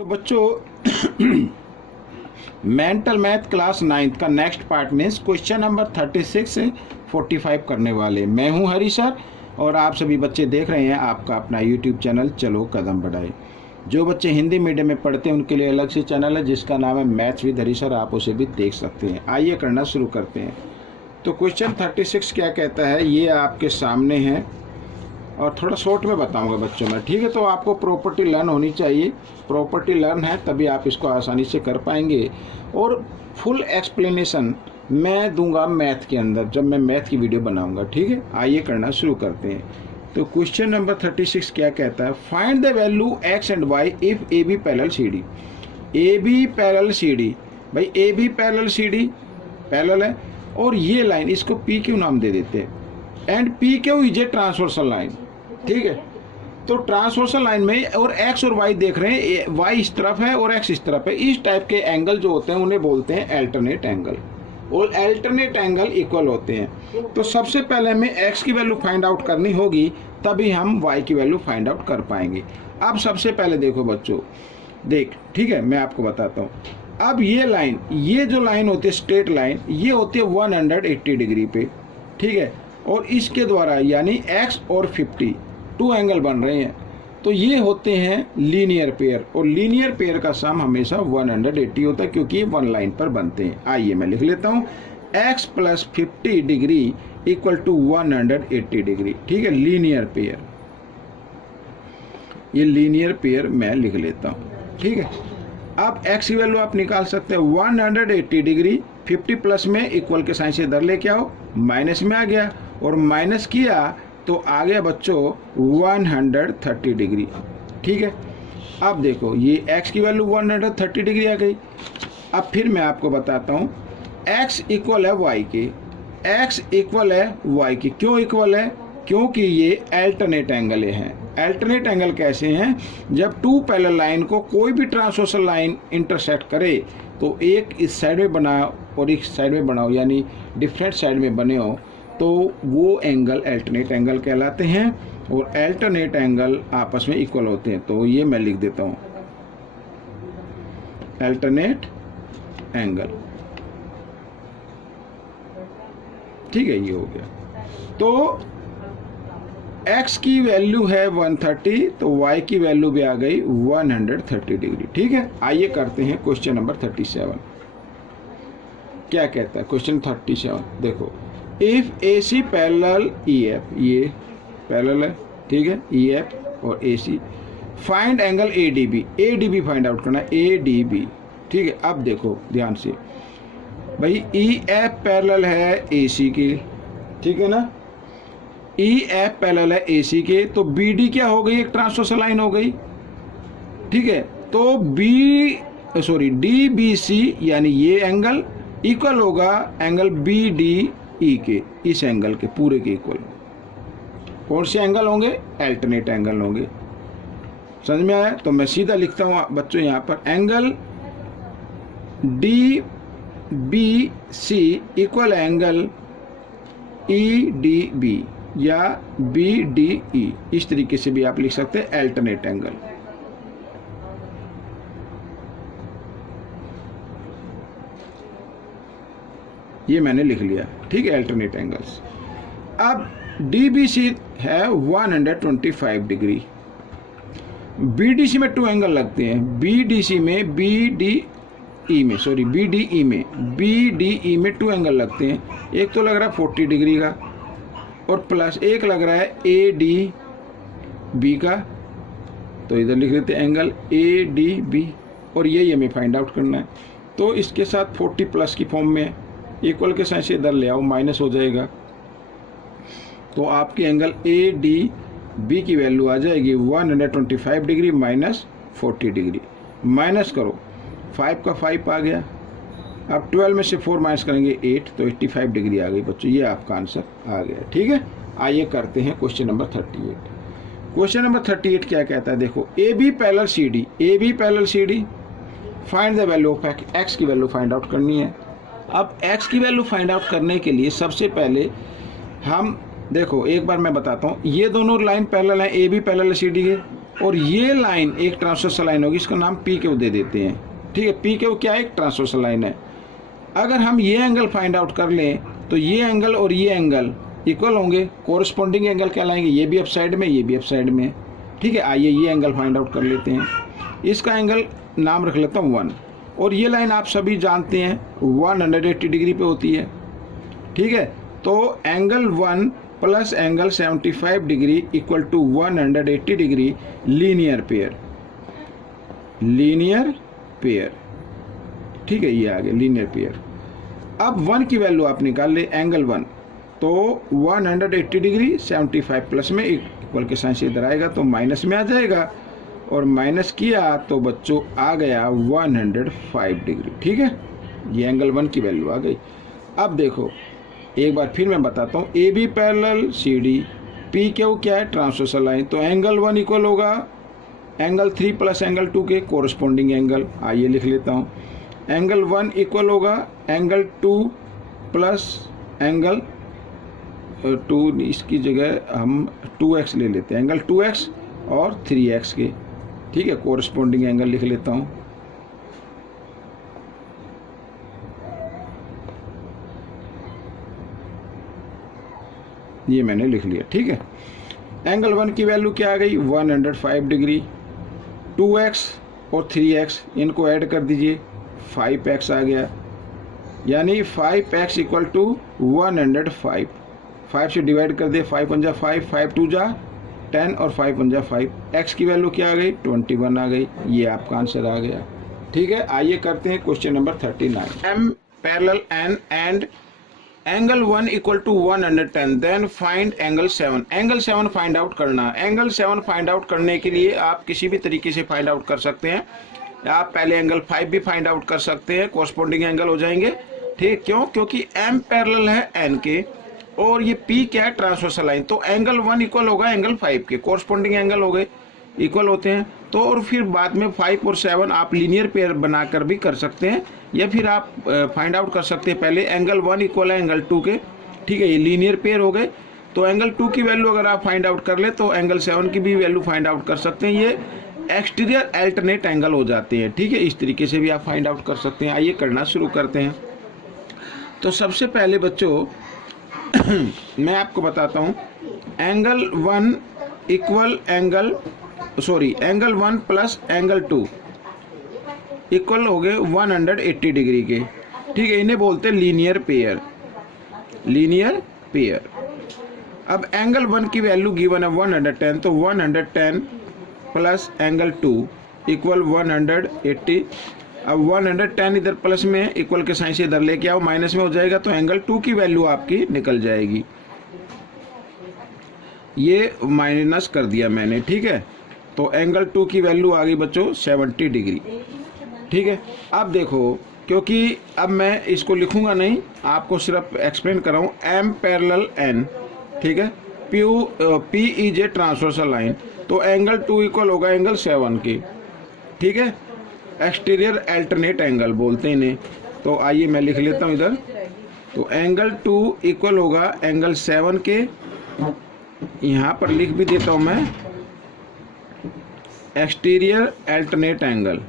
तो बच्चों mental math class 9th का नेक्स्ट पार्ट में क्वेश्चन नंबर 36 से 45 करने वाले। मैं हूं हरी सर और आप सभी बच्चे देख रहे हैं आपका अपना यूट्यूब चैनल चलो कदम बढ़ाए। जो बच्चे हिंदी मीडियम में पढ़ते हैं उनके लिए अलग से चैनल है जिसका नाम है मैथ्स विद हरी सर, आप उसे भी देख सकते हैं। आइए करना शुरू करते हैं। तो क्वेश्चन 36 क्या कहता है ये आपके सामने है और थोड़ा शॉर्ट में बताऊंगा बच्चों में, ठीक है। तो आपको प्रॉपर्टी लर्न होनी चाहिए, प्रॉपर्टी लर्न है तभी आप इसको आसानी से कर पाएंगे। और फुल एक्सप्लेनेशन मैं दूंगा मैथ के अंदर जब मैं मैथ की वीडियो बनाऊंगा, ठीक है। आइए करना शुरू करते हैं। तो क्वेश्चन नंबर 36 क्या कहता है, find the value X and Y if A B parallel C D. A B parallel C D, भाई A B parallel C D parallel है और ये लाइन इसको पी क्यू नाम दे देते हैं and P Q is a transversal line, ठीक है। तो ट्रांसवर्सल लाइन में और एक्स और वाई देख रहे हैं, वाई इस तरफ है और एक्स इस तरफ है। इस टाइप के एंगल जो होते हैं उन्हें बोलते हैं अल्टरनेट एंगल और अल्टरनेट एंगल इक्वल होते हैं। तो सबसे पहले हमें एक्स की वैल्यू फाइंड आउट करनी होगी तभी हम वाई की वैल्यू फाइंड आउट कर पाएंगे। अब सबसे पहले देखो बच्चों, देख ठीक है मैं आपको बताता हूँ। अब ये लाइन, ये जो लाइन होती है स्ट्रेट लाइन, ये होती है 180 डिग्री पे, ठीक है। और इसके द्वारा यानी x और 50 टू एंगल बन रहे हैं, तो ये होते हैं लीनियर पेयर और लीनियर पेयर का सम हमेशा 180 होता है क्योंकि ये वन लाइन पर बनते हैं। आइए मैं लिख लेता हूँ x plus 50 degree equal to 180 degree, ठीक है। लीनियर पेयर, ये लीनियर पेयर मैं लिख लेता हूँ, ठीक है। अब x की वैल्यू आप निकाल सकते हैं 180 डिग्री, 50 प्लस में इक्वल के साइन से इधर लेके आओ, माइनस में आ गया और माइनस किया तो आ गया बच्चों 130 डिग्री, ठीक है। अब देखो ये x की वैल्यू 130 डिग्री आ गई। अब फिर मैं आपको बताता हूँ x इक्वल है y के, x इक्वल है y की। क्यों इक्वल है? क्योंकि ये अल्टरनेट एंगल हैं। अल्टरनेट एंगल कैसे हैं? जब टू पैरेलल लाइन को कोई भी ट्रांसवर्सल लाइन इंटरसेक्ट करे तो एक इस साइड में बनाओ और एक साइड में बनाओ, यानी डिफरेंट साइड में बने हो तो वो एंगल अल्टरनेट एंगल कहलाते हैं और अल्टरनेट एंगल आपस में इक्वल होते हैं। तो ये मैं लिख देता हूँ अल्टरनेट एंगल, ठीक है। ये हो गया। तो x की वैल्यू है 130 तो y की वैल्यू भी आ गई 130 डिग्री, ठीक है। आइए करते हैं क्वेश्चन नंबर 37। क्या कहता है क्वेश्चन 37? देखो, इफ AC पैरेलल EF, ये पैरेलल है, ठीक है, EF और AC, find angle ADB। ADB find out करना, ADB, ठीक है। अब देखो ध्यान से, भाई EF पैरेलल है AC के, ठीक है ना। EF पैरेलल है AC के, तो BD क्या हो गई? एक ट्रांसवर्सल लाइन हो गई, ठीक है। तो DBC यानी ये एंगल इक्वल होगा एंगल BDE के, इस एंगल के पूरे के इक्वल। कौन से एंगल होंगे? अल्टरनेट एंगल होंगे। समझ में आया? तो मैं सीधा लिखता हूँ बच्चों यहाँ पर angle DBC equal angle EDB या BDE, इस तरीके से भी आप लिख सकते हैं अल्टरनेट एंगल। ये मैंने लिख लिया, ठीक है, अल्टरनेट एंगल्स। अब DBC है 125 डिग्री, BDC में टू एंगल लगते हैं, BDE में टू एंगल लगते हैं। एक तो लग रहा है 40 डिग्री का और प्लस एक लग रहा है ADB का, तो इधर लिख देते हैं एंगल ADB और यही हमें फाइंड आउट करना है। तो इसके साथ 40 प्लस की फॉर्म में इक्वल के साइन से इधर ले आओ, माइनस हो जाएगा तो आपकी एंगल ADB की वैल्यू आ जाएगी 125 डिग्री माइनस 40 डिग्री। माइनस करो, 5 का 5 आ गया। अब 12 में से 4 माइनस करेंगे 8, तो 85 डिग्री आ गई बच्चों। ये आपका आंसर आ गया, ठीक है। आइए करते हैं क्वेश्चन नंबर 38। क्वेश्चन नंबर 38 क्या कहता है? देखो, AB parallel CD, find the value of x की वैल्यू फाइंड आउट करनी है। अब x की वैल्यू फाइंड आउट करने के लिए सबसे पहले हम देखो, एक बार मैं बताता हूँ, ये दोनों लाइन पैरेलल हैं, AB पैरेलल CD के, और ये लाइन एक ट्रांसवर्सल लाइन होगी, इसका नाम पी क्यू दे देते हैं। ठीक है, पी क्यू क्या है, एक ट्रांसवर्सल लाइन है। अगर हम ये एंगल फाइंड आउट कर लें तो ये एंगल और ये एंगल इक्वल होंगे, कोरस्पॉन्डिंग एंगल कहलाएंगे, ये भी अप साइड में, ये भी अप साइड में। ठीक है, आइए ये एंगल फाइंड आउट कर लेते हैं। इसका एंगल नाम रख लेता हूँ 1, और ये लाइन आप सभी जानते हैं 180 डिग्री पे होती है। ठीक है, तो angle 1 plus angle 75 degree equal to 180 degree, linear pair, linear pair. ठीक है, ये आ गया लीनियर पेयर। अब 1 की वैल्यू आप निकाल ले, एंगल 1 तो 180 डिग्री 75 प्लस में इक्वल के साइन से इधर आएगा तो माइनस में आ जाएगा, और माइनस किया तो बच्चों आ गया 105 डिग्री। ठीक है, ये एंगल 1 की वैल्यू आ गई। अब देखो एक बार फिर मैं बताता हूँ, A B parallel C D, P Q क्या है, ट्रांसवर्सल लाइन, तो एंगल 1 इक्वल होगा एंगल 3 प्लस एंगल 2 के कोरस्पॉन्डिंग एंगल। आइए लिख लेता हूँ, एंगल 1 इक्वल होगा एंगल 2 प्लस एंगल 2, इसकी जगह हम 2x ले लेते हैं, एंगल 2x और 3x के। ठीक है, कोरस्पॉन्डिंग एंगल लिख लेता हूँ। ये मैंने लिख लिया। ठीक है, एंगल 1 की वैल्यू क्या आ गई, 105 डिग्री, 2x और 3x इनको ऐड कर दीजिए, 5x आ गया, यानी 5x इक्वल टू 105। 5 से डिवाइड कर दे, 5 1 जा 5, 5 2 जा 10 और 5 1 जा 5। x की वैल्यू क्या आ गई, 21 आ गई। ये आपका आंसर आ गया। ठीक है, आइए करते हैं question number 39। m parallel n and angle 1 equal to 110, then find angle 7। Angle 7 find out करना। एंगल 7 फाइंड आउट करने के लिए आप किसी भी तरीके से फाइंड आउट कर सकते हैं। आप पहले एंगल 5 भी फाइंड आउट कर सकते हैं, कोरस्पॉन्डिंग एंगल हो जाएंगे। ठीक, क्यों, क्योंकि m पैरेलल है n के और ये p क्या है, ट्रांसवर्सल लाइन, तो एंगल 1 इक्वल होगा एंगल 5 के, कोरस्पॉन्डिंग एंगल हो गए, इक्वल होते हैं। तो और फिर बाद में 5 और 7 आप लीनियर पेयर बनाकर भी कर सकते हैं, या फिर आप फाइंड आउट कर सकते हैं पहले एंगल 1 इक्वल है एंगल 2 के। ठीक है, ये लीनियर पेयर हो गए। तो एंगल 2 की वैल्यू अगर आप फाइंड आउट कर ले तो एंगल 7 की भी वैल्यू फाइंड आउट कर सकते हैं। ये एक्सटीरियर अल्टरनेट एंगल हो जाते हैं। ठीक है, इस तरीके से भी आप फाइंड आउट कर सकते हैं। आइए करना शुरू करते हैं। तो सबसे पहले बच्चों मैं आपको बताता हूँ, angle 1 equal angle angle 1 plus angle 2 equal हो गए 180 डिग्री के। ठीक है, इन्हें बोलते हैं लीनियर पेयर, लीनियर पेयर। अब एंगल 1 की वैल्यू गिवन है 110, तो 110 प्लस एंगल 2 इक्वल 180। अब 110 इधर प्लस में इक्वल के साइन से इधर लेके आओ, माइनस में हो जाएगा, तो एंगल 2 की वैल्यू आपकी निकल जाएगी। ये माइनस कर दिया मैंने। ठीक है, तो एंगल 2 की वैल्यू आ गई बच्चों 70 डिग्री। ठीक है, अब देखो, क्योंकि अब मैं इसको लिखूंगा नहीं, आपको सिर्फ एक्सप्लेन कर रहा हूँ। m पैरेलल n, ठीक है, p is a transversal line, तो एंगल 2 इक्वल होगा एंगल 7 के। ठीक है, एक्सटीरियर अल्टरनेट एंगल बोलते हैं इन्हें। तो आइए मैं लिख लेता हूँ इधर, तो एंगल 2 इक्वल होगा एंगल 7 के। यहाँ पर लिख भी देता हूँ मैं, एक्सटीरियर अल्टरनेट एंगल,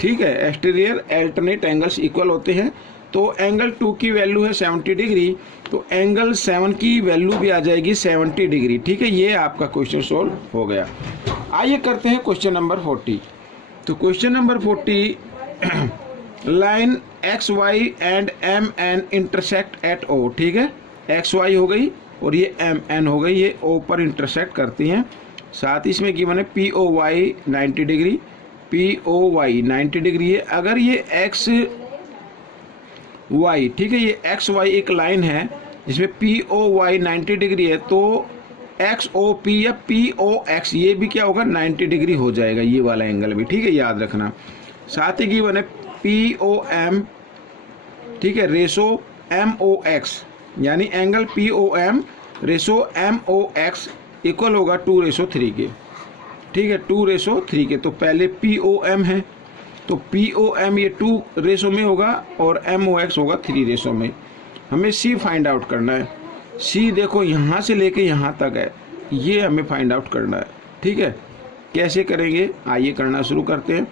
ठीक है, एक्सटीरियर अल्टरनेट एंगल्स इक्वल होते हैं। तो एंगल 2 की वैल्यू है 70 डिग्री, तो एंगल 7 की वैल्यू भी आ जाएगी 70 डिग्री। ठीक है, ये आपका क्वेश्चन सोल्व हो गया। आइए करते हैं क्वेश्चन नंबर 40। तो question number 40, line X Y and M N intersect at O. ठीक है, एक्स वाई हो गई और ये एम एन हो गई, ये ओ पर इंटरसेक्ट करती हैं। साथ ही इसमें गिवन है P O Y 90 degree, P O Y 90 degree है। अगर ये एक्स वाई, ठीक है, ये एक्स वाई एक लाइन है जिसमें पी ओ वाई 90 डिग्री है, तो एक्स ओ पी या पी ओ एक्स ये भी क्या होगा, 90 डिग्री हो जाएगा, ये वाला एंगल भी। ठीक है, याद रखना। साथ ही गिवन है पी ओ एम, ठीक है, रेशो एम ओ एक्स, यानी angle P O M ratio M O X equal होगा 2:3 के। ठीक है, 2:3 के। तो पहले पी ओ एम है, तो पी ओ एम ये 2 रेशो में होगा और एम ओ एक्स होगा 3 रेशो में। हमें सी फाइंड आउट करना है। सी देखो यहाँ से लेके यहाँ तक है, ये हमें फाइंड आउट करना है। ठीक है, कैसे करेंगे, आइए करना शुरू करते हैं।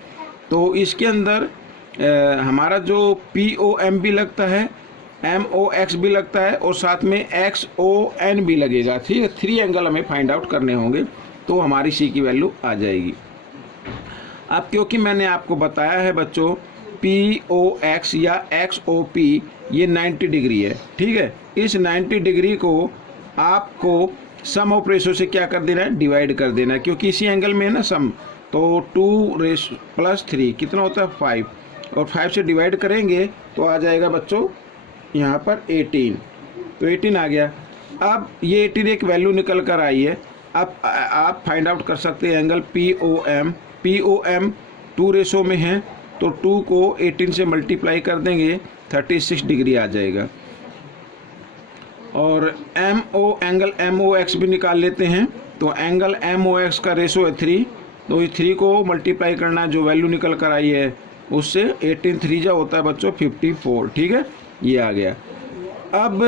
तो इसके अंदर हमारा जो POM भी लगता है, MOX भी लगता है और साथ में XON भी लगेगा। ठीक है, 3 एंगल हमें फाइंड आउट करने होंगे, तो हमारी सी की वैल्यू आ जाएगी। अब क्योंकि मैंने आपको बताया है बच्चों POX या XOP ये 90 डिग्री है। ठीक है, इस 90 डिग्री को आपको सम ऑफ रेशो से क्या कर देना है, डिवाइड कर देना है, क्योंकि इसी एंगल में है ना सम। तो 2 + 3 कितना होता है 5, और 5 से डिवाइड करेंगे तो आ जाएगा बच्चों यहाँ पर 18। तो 18 आ गया। अब ये 18 एक वैल्यू निकल कर आई है। अब आप फाइंड आउट कर सकते हैं एंगल POM 2 रेशो में है, तो 2 को 18 से मल्टीप्लाई कर देंगे 36 डिग्री आ जाएगा। और एंगल MOX भी निकाल लेते हैं। तो एंगल MOX का रेशो है 3, तो इस 3 को मल्टीप्लाई करना, जो वैल्यू निकल कर आई है उससे 18 3 जा होता है बच्चों 54। ठीक है, ये आ गया। अब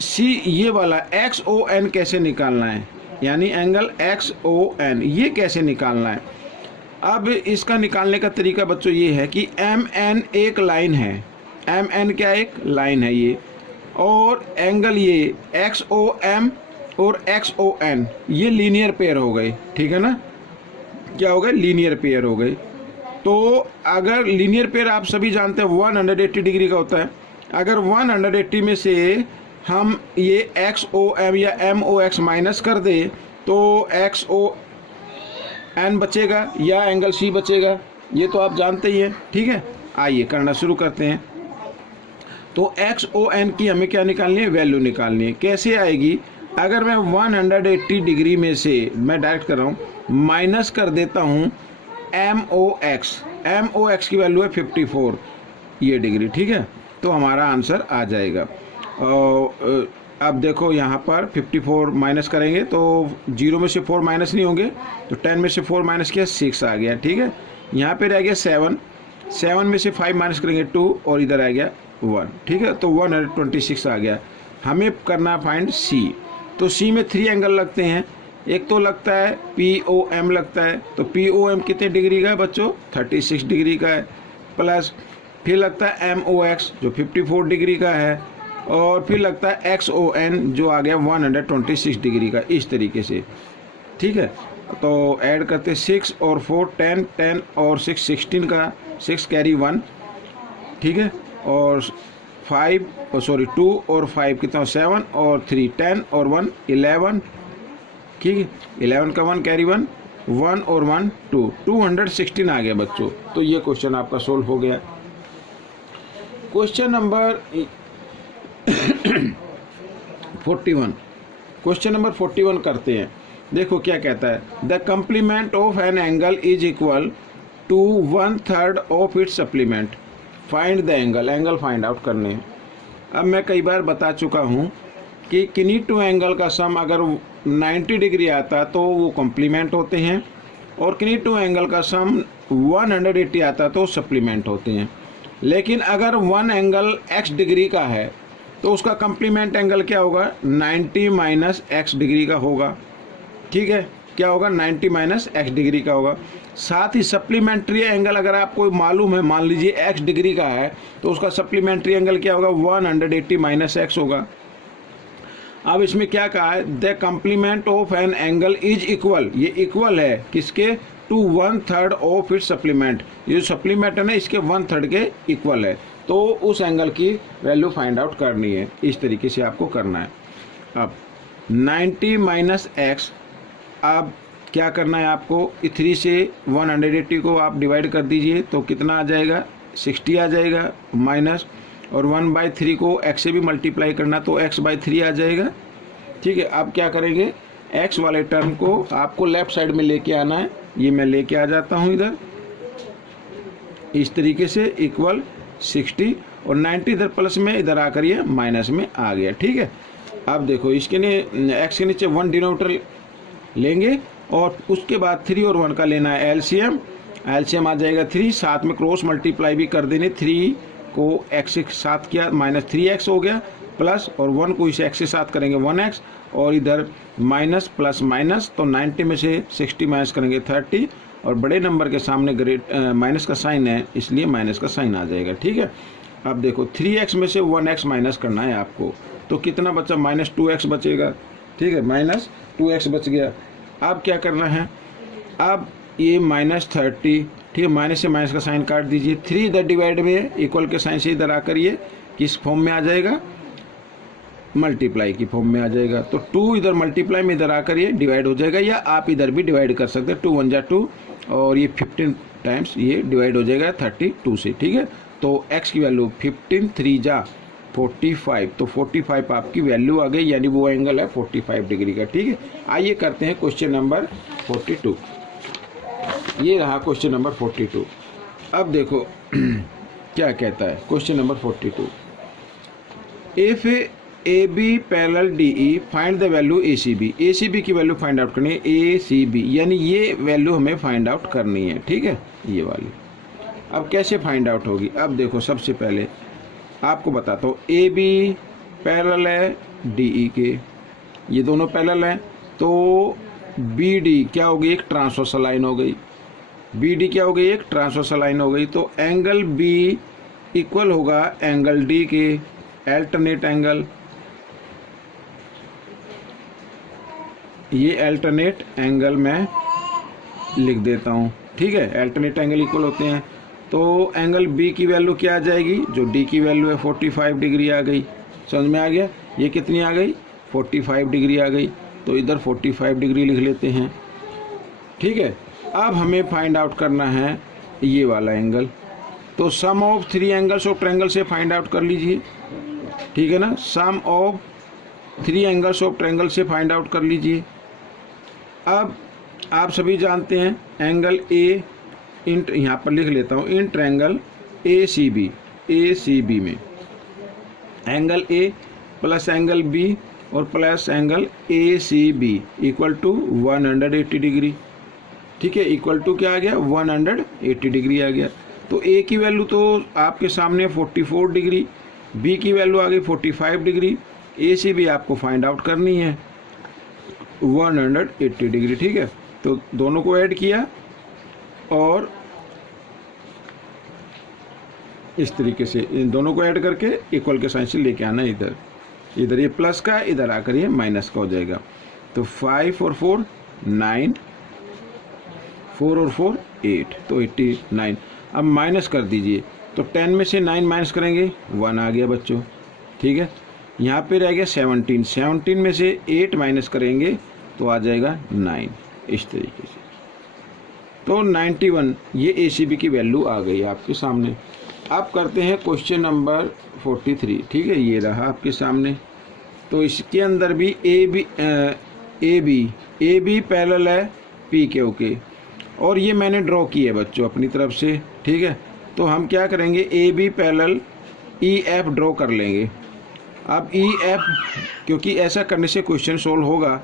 सी ये वाला XON कैसे निकालना है, यानी एंगल XON ये कैसे निकालना है। अब इसका निकालने का तरीका बच्चों ये है कि MN एक लाइन है, MN क्या एक लाइन है ये, और एंगल ये XOM और XON ये लीनियर पेयर हो गए। ठीक है ना, क्या हो गए, लीनियर पेयर हो गए। तो अगर लीनियर पेयर आप सभी जानते हैं 180 डिग्री का होता है, अगर 180 में से हम ये XOM या MOX माइनस कर दे तो XON बचेगा या एंगल C बचेगा, ये तो आप जानते ही हैं। ठीक है, आइए करना शुरू करते हैं। तो XON की हमें क्या निकालनी है, वैल्यू निकालनी है। कैसे आएगी, अगर मैं 180 डिग्री में से, मैं डायरेक्ट कर रहा हूँ, माइनस कर देता हूँ MOX की वैल्यू है 54 ये डिग्री। ठीक है, तो हमारा आंसर आ जाएगा। और अब देखो यहाँ पर 54 माइनस करेंगे तो 0 में से 4 माइनस नहीं होंगे, तो 10 में से 4 माइनस किया 6 आ गया। ठीक है, यहाँ पे रह गया 7 में से 5 माइनस करेंगे 2, और इधर आ गया 1। ठीक है, तो 126 आ गया। हमें करना फाइंड C। तो C में 3 एंगल लगते हैं, एक तो लगता है POM लगता है, तो POM कितने डिग्री का है बच्चों, 36 डिग्री का है, प्लस फिर लगता है MOX जो 54 डिग्री का है, और फिर लगता है XON जो आ गया 126 डिग्री का, इस तरीके से। ठीक है, तो ऐड करते 6 और 4 10 और 6 16 का, 6 कैरी 1। ठीक है, और 2 और 5 कितना 7 और 3 10 और 1 11। ठीक है, 11 का 1 कैरी 1 और 1 2 216 आ गया बच्चों। तो ये क्वेश्चन आपका सोल्व हो गया। क्वेश्चन नंबर 41, क्वेश्चन नंबर 41 करते हैं। देखो क्या कहता है, the complement of an angle is equal to 1/3 of its supplement, find the angle find out करने हैं। अब मैं कई बार बता चुका हूँ कि किन्हीं 2 एंगल का सम अगर 90 डिग्री आता तो वो कॉम्प्लीमेंट होते हैं, और किन्हीं 2 एंगल का सम 180 आता तो सप्लीमेंट होते हैं। लेकिन अगर 1 एंगल x डिग्री का है तो उसका कम्प्लीमेंट एंगल क्या होगा, 90 माइनस x डिग्री का होगा। ठीक है, क्या होगा, 90 माइनस x डिग्री का होगा। साथ ही सप्लीमेंट्री एंगल अगर आपको मालूम है, मान लीजिए x डिग्री का है, तो उसका सप्लीमेंट्री एंगल क्या होगा, 180 माइनस x होगा। अब इसमें क्या कहा है, the complement of an angle is equal, ये इक्वल है किसके, टू 1/3 ऑफ इट्स सप्लीमेंट, ये सप्लीमेंट है ना इसके 1/3 के इक्वल है। तो उस एंगल की वैल्यू फाइंड आउट करनी है, इस तरीके से आपको करना है। अब 90 माइनस x, अब क्या करना है आपको, 3 से 180 को आप डिवाइड कर दीजिए तो कितना आ जाएगा, 60 आ जाएगा, माइनस, और 1/3 को x से भी मल्टीप्लाई करना तो x/3 आ जाएगा। ठीक है, अब क्या करेंगे, x वाले टर्म को आपको लेफ्ट साइड में लेके आना है, ये मैं लेके आ जाता हूँ इधर, इस तरीके से इक्वल 60, और 90 इधर प्लस में, इधर आकर ये माइनस में आ गया। ठीक है, अब देखो इसके लिए x के नीचे 1 डिनोमिनेटर लेंगे, और उसके बाद 3 और 1 का लेना है एलसीएम आ जाएगा 3, साथ में क्रॉस मल्टीप्लाई भी कर देने, 3 को x के साथ किया माइनस 3x हो गया, प्लस और 1 को इसे x के साथ करेंगे 1x, और इधर माइनस प्लस माइनस, तो 90 में से 60 माइनस करेंगे 30, और बड़े नंबर के सामने माइनस का साइन है इसलिए माइनस का साइन आ जाएगा। ठीक है, अब देखो 3x में से 1x माइनस करना है आपको, तो कितना बचा, माइनस 2x बचेगा। ठीक है, माइनस 2x बच गया। अब क्या करना है, अब ये माइनस 30, ठीक है, माइनस से माइनस का साइन काट दीजिए, 3 इधर डिवाइड में इक्वल के साइन से इधर आकर ये किस फॉर्म में आ जाएगा, मल्टीप्लाई की फॉर्म में आ जाएगा। तो 2 इधर मल्टीप्लाई में इधर आकर ये डिवाइड हो जाएगा, या आप इधर भी डिवाइड कर सकते हैं, 2 1 जा 2, और ये 15 टाइम्स ये डिवाइड हो जाएगा 32 से। ठीक है, तो x की वैल्यू 15 3 जा 45, तो 45 आपकी वैल्यू आ गई, यानी वो एंगल है 45 डिग्री का। ठीक है, आइए करते हैं क्वेश्चन नंबर 42। ये रहा क्वेश्चन नंबर 42। अब देखो क्या कहता है question number 42। If A B parallel D E find the value A C B. A C B की वैल्यू फाइंड आउट करनी है, ए सी बी यानी ये वैल्यू हमें फाइंड आउट करनी है। ठीक है, ये वाली। अब कैसे फाइंड आउट होगी, अब देखो सबसे पहले आपको बताता हूँ, ए बी पैरेलल है डी ई के, ये दोनों पैरेलल हैं, तो बी डी क्या हो गई, एक ट्रांसवर्सल लाइन हो गई। बी डी क्या हो गई, एक ट्रांसवर्सल लाइन हो गई। तो एंगल बी इक्वल होगा एंगल डी के, अल्टरनेट एंगल, ये अल्टरनेट एंगल मैं लिख देता हूँ। ठीक है, अल्टरनेट एंगल इक्वल होते हैं, तो एंगल बी की वैल्यू क्या आ जाएगी, जो डी की वैल्यू है 45 डिग्री आ गई। समझ में आ गया, ये कितनी आ गई, 45 डिग्री आ गई, तो इधर 45 डिग्री लिख लेते हैं। ठीक है, अब हमें फाइंड आउट करना है ये वाला एंगल, तो सम ऑफ 3 एंगल्स ऑफ ट्रायंगल से फाइंड आउट कर लीजिए। ठीक है ना, सम ऑफ 3 एंगल्स ऑफ ट्रायंगल से फाइंड आउट कर लीजिए। अब आप सभी जानते हैं एंगल ए इन, यहाँ पर लिख लेता हूँ, in triangle A C B में angle A plus angle B और plus angle A C B equal to 180 degree. ठीक है, इक्वल टू क्या आ गया, 180 डिग्री आ गया। तो ए की वैल्यू तो आपके सामने 44 डिग्री, बी की वैल्यू आ गई 45 डिग्री, ए सी बी आपको फाइंड आउट करनी है 180 डिग्री। ठीक है, तो दोनों को ऐड किया और इस तरीके से इन दोनों को ऐड करके इक्वल के साइन से लेके आना, इधर इधर ये प्लस का, इधर आकर ये माइनस का हो जाएगा। तो 5 और 4 9, 4 और 4 8, तो 89। अब माइनस कर दीजिए, तो 10 में से 9 माइनस करेंगे 1 आ गया बच्चों। ठीक है, यहाँ पे रह गया 17, 17 में से 8 माइनस करेंगे तो आ जाएगा 9, इस तरीके से। तो 91 ये ACB की वैल्यू आ गई आपके सामने। अब करते हैं क्वेश्चन नंबर 43। ठीक है, ये रहा आपके सामने। तो इसके अंदर भी ए बी पैरेलल है पी क्यू के, और ये मैंने ड्रॉ की है बच्चों अपनी तरफ से। ठीक है, तो हम क्या करेंगे, A B parallel E F draw कर लेंगे। अब ई एफ, क्योंकि ऐसा करने से क्वेश्चन सोल्व होगा,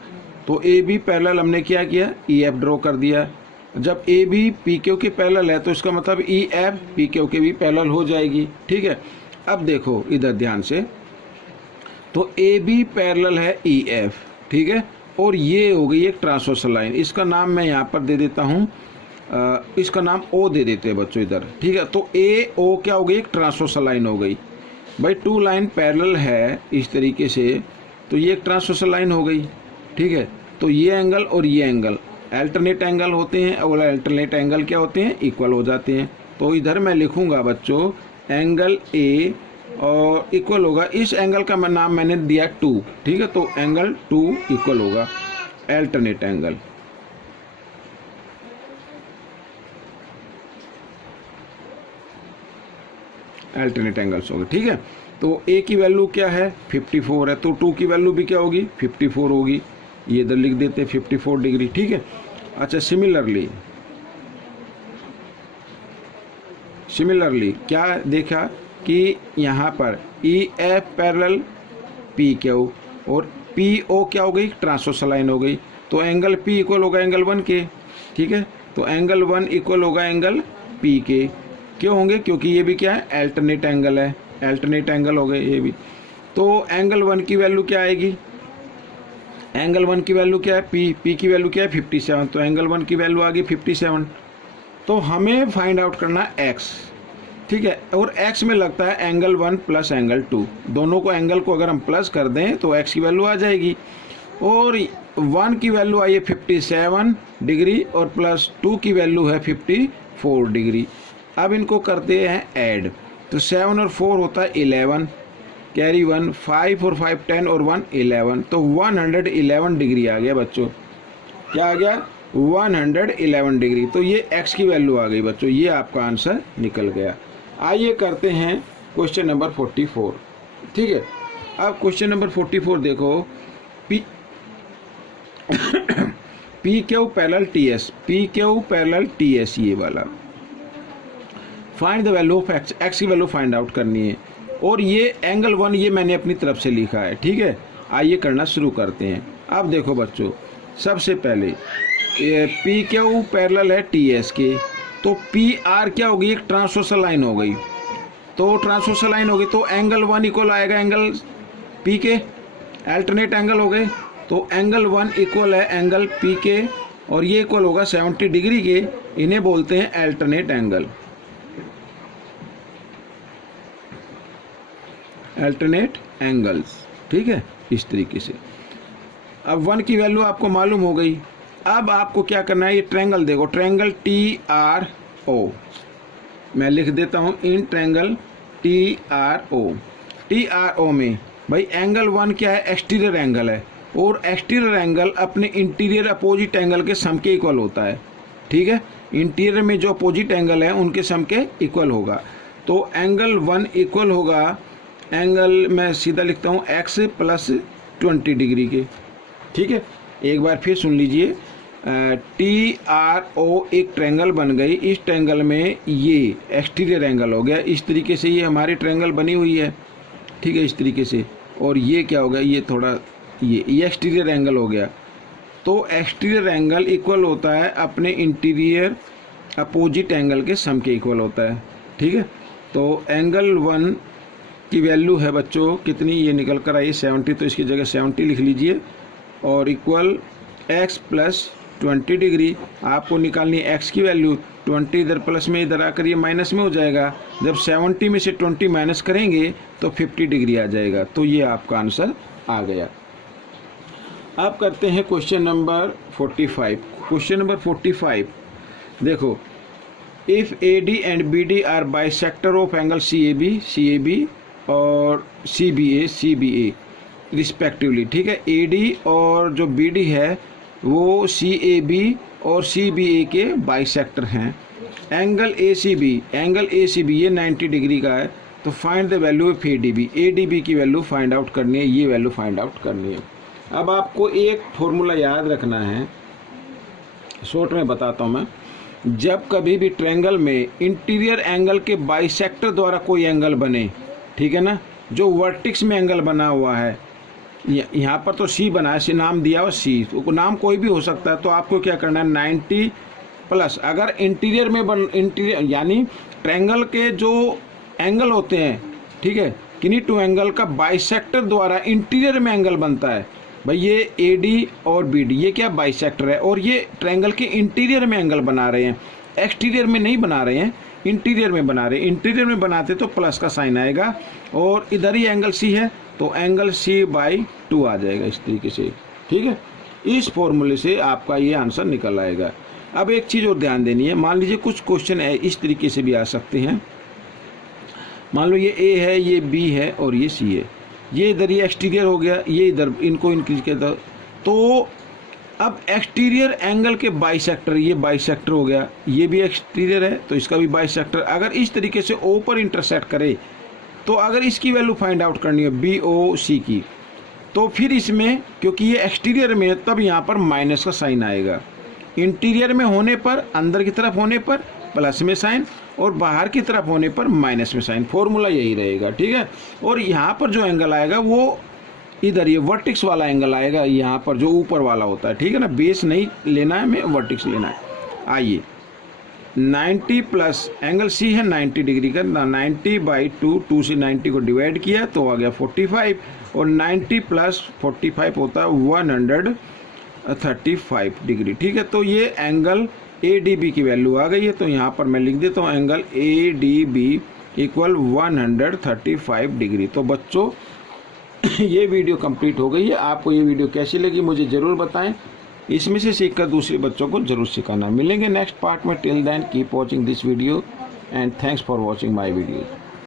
तो ए बी पैरेलल हमने क्या किया, ई एफ ड्रॉ कर दिया। जब ए बी पी क्यू के पैरेलल है तो इसका मतलब ई एफ पी क्यू के भी पैरेलल हो जाएगी। ठीक है, अब देखो इधर ध्यान से, तो ए बी पैरेलल है ई एफ, ठीक है, और ये हो गई एक ट्रांसवर्सल लाइन। इसका नाम मैं यहाँ पर दे देता हूँ, इसका नाम ओ दे देते हैं बच्चों इधर। ठीक है, तो ए ओ क्या हो गई, एक ट्रांसवर्सल लाइन हो गई भाई। 2 लाइन पैरेलल है इस तरीके से, तो ये एक ट्रांसवर्सल लाइन हो गई। ठीक है, तो ये एंगल और ये एंगल अल्टरनेट एंगल होते हैं, और अल्टरनेट एंगल क्या होते हैं, इक्वल हो जाते हैं। तो इधर मैं लिखूंगा बच्चों एंगल ए और इक्वल होगा, इस एंगल का नाम मैंने दिया 2। ठीक है, तो एंगल 2 इक्वल होगा अल्टरनेट एंगल। अल्टरनेट एंगल्स हो गए। ठीक है, तो ए की वैल्यू क्या है 54 है, तो 2 की वैल्यू भी क्या होगी 54 होगी। ये इधर लिख देते हैं 54 डिग्री। ठीक है, अच्छा सिमिलरली क्या देखा कि यहाँ पर E F parallel P Q और पी ओ क्या हो गई, ट्रांसवर्सल लाइन हो गई। तो एंगल पी इक्वल होगा एंगल 1 के। ठीक है, तो एंगल 1 इक्वल होगा एंगल पी के। क्यों होंगे, क्योंकि ये भी क्या है, अल्टरनेट एंगल है, अल्टरनेट एंगल हो गए ये भी। तो एंगल 1 की वैल्यू क्या आएगी, एंगल 1 की वैल्यू क्या है, पी की वैल्यू क्या है 57, तो एंगल 1 की वैल्यू आ गई 57। तो हमें फाइंड आउट करना है एक्स, ठीक है, और एक्स में लगता है एंगल 1 प्लस एंगल 2, दोनों को एंगल को अगर हम प्लस कर दें तो एक्स की वैल्यू आ जाएगी। और 1 की वैल्यू आई है 57 डिग्री और प्लस 2 की वैल्यू है 54 डिग्री। अब इनको करते हैं ऐड, तो 7 और 4 होता है 11, कैरी 1, 5 और 5 10 और 1 11, तो 111 डिग्री आ गया बच्चों। क्या आ गया, 111 डिग्री। तो ये x की वैल्यू आ गई बच्चों, ये आपका आंसर निकल गया। आइए करते हैं क्वेश्चन नंबर 44, ठीक है। अब क्वेश्चन नंबर 44 देखो, P Q parallel T S, P Q parallel T S, ये वाला find the value of x, x की वैल्यू फाइंड आउट करनी है। और ये एंगल 1 ये मैंने अपनी तरफ से लिखा है, ठीक है। आइए करना शुरू करते हैं। अब देखो बच्चों, सबसे पहले पी क्यू पैरेलल है टी एस के, तो पी आर क्या होगी, एक ट्रांसवर्सल लाइन हो गई, तो ट्रांसवर्सल लाइन होगी तो एंगल 1 इक्वल आएगा एंगल पी के, अल्टरनेट एंगल हो गए, तो एंगल 1 इक्वल है एंगल पी के, और ये इक्वल होगा 70 डिग्री के, इन्हें बोलते हैं अल्टरनेट एंगल, अल्टरनेट एंगल्स, ठीक है, इस तरीके से। अब 1 की वैल्यू आपको मालूम हो गई। अब आपको क्या करना है, ये ट्रायंगल देखो, ट्रायंगल टी आर ओ, मैं लिख देता हूँ in triangle T R O, T R O में भाई एंगल 1 क्या है, एक्सटीरियर एंगल है, और एक्सटीरियर एंगल अपने इंटीरियर अपोजिट एंगल के सम के इक्वल होता है, ठीक है। इंटीरियर में जो अपोजिट एंगल है उनके सम के इक्वल होगा, तो एंगल 1 इक्वल होगा एंगल, मैं सीधा लिखता हूँ x प्लस 20 डिग्री के, ठीक है। एक बार फिर सुन लीजिए, टी आर ओ एक ट्रायंगल बन गई, इस ट्रायंगल में ये एक्सटीरियर एंगल हो गया, इस तरीके से ये हमारी ट्रायंगल बनी हुई है, ठीक है, इस तरीके से। और ये क्या हो गया, ये थोड़ा ये एक्सटीरियर एंगल हो गया, तो एक्सटीरियर एंगल इक्वल होता है अपने इंटीरियर अपोजिट एंगल के सम के इक्वल होता है, ठीक है। तो एंगल 1 की वैल्यू है बच्चों कितनी, ये निकल कर आई 70, तो इसकी जगह 70 लिख लीजिए, और इक्वल x प्लस 20 डिग्री। आपको निकालनी है x की वैल्यू, 20 इधर प्लस में, इधर आकर ये माइनस में हो जाएगा, जब 70 में से 20 माइनस करेंगे तो 50 डिग्री आ जाएगा, तो ये आपका आंसर आ गया। अब करते हैं क्वेश्चन नंबर 45। क्वेश्चन नंबर 45 देखो, if A D and B D are bisector of angle C A B और सी बी ए रिस्पेक्टिवली, ठीक है। ए डी और जो बी डी है वो सी ए बी और सी बी ए के बाइसेक्टर हैं। एंगल ए सी बी ये 90 डिग्री का है, तो find the value of A D B की वैल्यू फाइंड आउट करनी है, ये वैल्यू फाइंड आउट करनी है। अब आपको एक फॉर्मूला याद रखना है, शॉर्ट में बताता हूँ मैं। जब कभी भी ट्रायंगल में इंटीरियर एंगल के बाइसेक्टर द्वारा कोई एंगल बने, ठीक है ना, जो वर्टिक्स में एंगल बना हुआ है, यहाँ पर तो सी बना है, सी नाम दिया हुआ सी, तो नाम कोई भी हो सकता है, तो आपको क्या करना है 90 प्लस, अगर इंटीरियर में इंटीरियर यानी ट्रायंगल के जो एंगल होते हैं, ठीक है, किन्हीं टू एंगल का बाइसेक्टर द्वारा इंटीरियर में एंगल बनता है, भाई ये ए डी और बी डी ये क्या बाइसेक्टर है, और ये ट्रायंगल के इंटीरियर में एंगल बना रहे हैं, एक्सटीरियर में नहीं बना रहे हैं, इंटीरियर में बना रहे हैं। इंटीरियर में बनाते तो प्लस का साइन आएगा, और इधर ही एंगल सी है तो एंगल सी बाई 2 आ जाएगा, इस तरीके से, ठीक है। इस फॉर्मूले से आपका ये आंसर निकल आएगा। अब एक चीज़ और ध्यान देनी है, मान लीजिए कुछ क्वेश्चन इस तरीके से भी आ सकते हैं, मान लो ये ए है, ये बी है और ये सी है, ये इधर ये एक्सटीरियर हो गया, ये इधर इनको इंक्रीज किया, तो अब एक्सटीरियर एंगल के बाइसेक्टर, ये बाइसेक्टर हो गया, ये भी एक्सटीरियर है तो इसका भी बाइसेक्टर, अगर इस तरीके से ओ पर इंटरसेक्ट करे, तो अगर इसकी वैल्यू फाइंड आउट करनी है बी ओ सी की, तो फिर इसमें क्योंकि ये एक्सटीरियर में है तब यहाँ पर माइनस का साइन आएगा, इंटीरियर में होने पर, अंदर की तरफ होने पर प्लस में साइन, और बाहर की तरफ होने पर माइनस में साइन, फॉर्मूला यही रहेगा, ठीक है। और यहाँ पर जो एंगल आएगा वो इधर ये वर्टिक्स वाला एंगल आएगा, यहाँ पर जो ऊपर वाला होता है, ठीक है ना, बेस नहीं लेना है, हमें वर्टिक्स लेना है। आइए 90 प्लस एंगल सी है 90 डिग्री का, 90/2, 2 से 90 को डिवाइड किया तो आ गया 45, और 90 प्लस 45 होता है 135 डिग्री। ठीक है, तो ये एंगल ADB की वैल्यू आ गई है। तो यहाँ पर मैं लिख देता हूँ एंगल ADB इक्वल 135 डिग्री। तो बच्चों ये वीडियो कंप्लीट हो गई है। आपको ये वीडियो कैसी लगी मुझे ज़रूर बताएं। इसमें से सीखकर दूसरे बच्चों को जरूर सिखाना। मिलेंगे नेक्स्ट पार्ट में। Till then keep watching this video and thanks for watching my video.